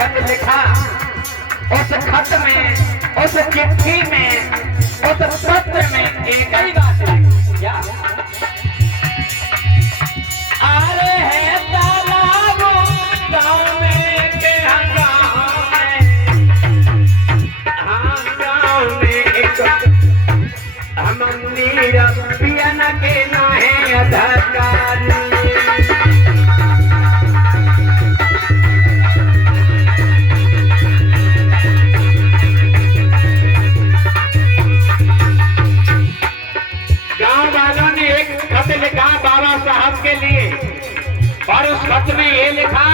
खत लिखा, उस खत में, उस चिट्ठी में, उस पत्र में एक ही बात है, क्या? आ रहे हैं तालाब गाँव में के गाँव में, हाँ गाँव में एक हम मीरा पियन के ना है अधिकारी। बाबा साहब के लिए, और उस खत में ये लिखा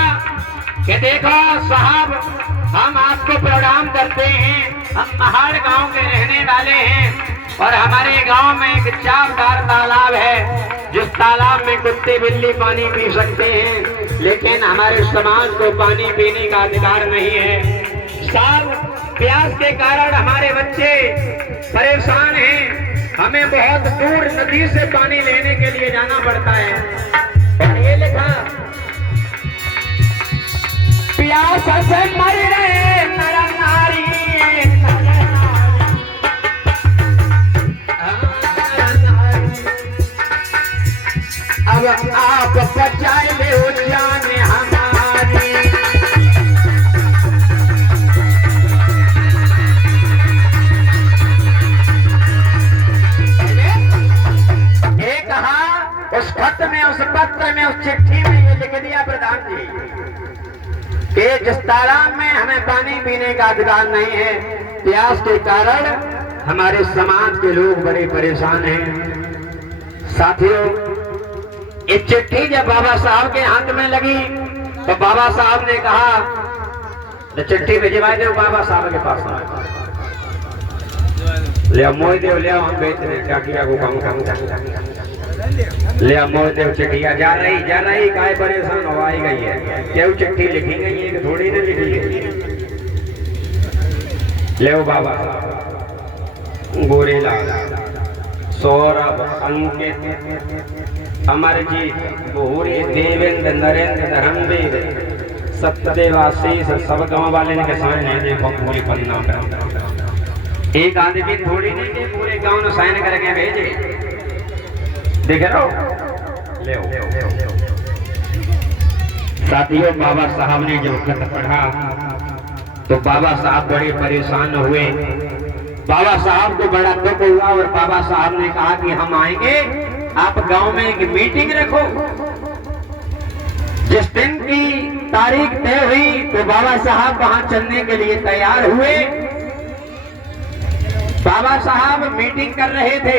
कि देखो साहब, हम आपको प्रणाम करते हैं, हम पहाड़ गांव के रहने वाले हैं और हमारे गांव में एक चावदार तालाब है, जिस तालाब में कुत्ते बिल्ली पानी पी सकते हैं, लेकिन हमारे समाज को पानी पीने का अधिकार नहीं है। साहब, प्यास के कारण हमारे बच्चे परेशान हैं, हमें बहुत दूर नदी से पानी लेने के लिए जाना पड़ता है। और ये लिखा, प्यास से मर रहे नर नारी, अब आप बचाए ले जाने हमारी। उस खत में, उस पत्र में, उस चिट्ठी में ये लिख दिया प्रधान जी कि जिस तालाब में हमें पानी पीने का अधिकार नहीं है, प्यास के कारण हमारे समाज के लोग बड़े परेशान हैं। साथियों, ये चिट्ठी जब बाबा साहब के हाथ में लगी तो बाबा साहब ने कहा, तो चिट्ठी भिजवाई दो बाबा साहब के पास, ले मोह देव, ले हम बेच रहे, क्या किया वो काम ले मोह देव। चिट्ठिया जा रही काय परेशान हो आई गई है, क्यों चिट्ठी लिखी गई है कि थोड़ी नहीं लिखी गई। ले बाबा गोरेलाल, सौरभ, अंकित, अमरजीत, भूरी, देवेंद्र, नरेंद्र, धर्मवीर, सत्यदेवाशीष, सब गांव वाले ने साइन है। देखो पूरी पन्ना, एक आदमी थोड़ी नहीं के पूरे गांव ने साइन करके भेजे, देख रहे हो। ले साथियों, बाबा साहब ने जब खत पढ़ा तो बाबा साहब बड़े परेशान हुए। बाबा साहब को बड़ा दुख हुआ और बाबा साहब ने कहा कि हम आएंगे, आप गांव में एक मीटिंग रखो। जिस दिन की तारीख तय हुई तो बाबा साहब वहां चलने के लिए तैयार हुए। बाबा साहब मीटिंग कर रहे थे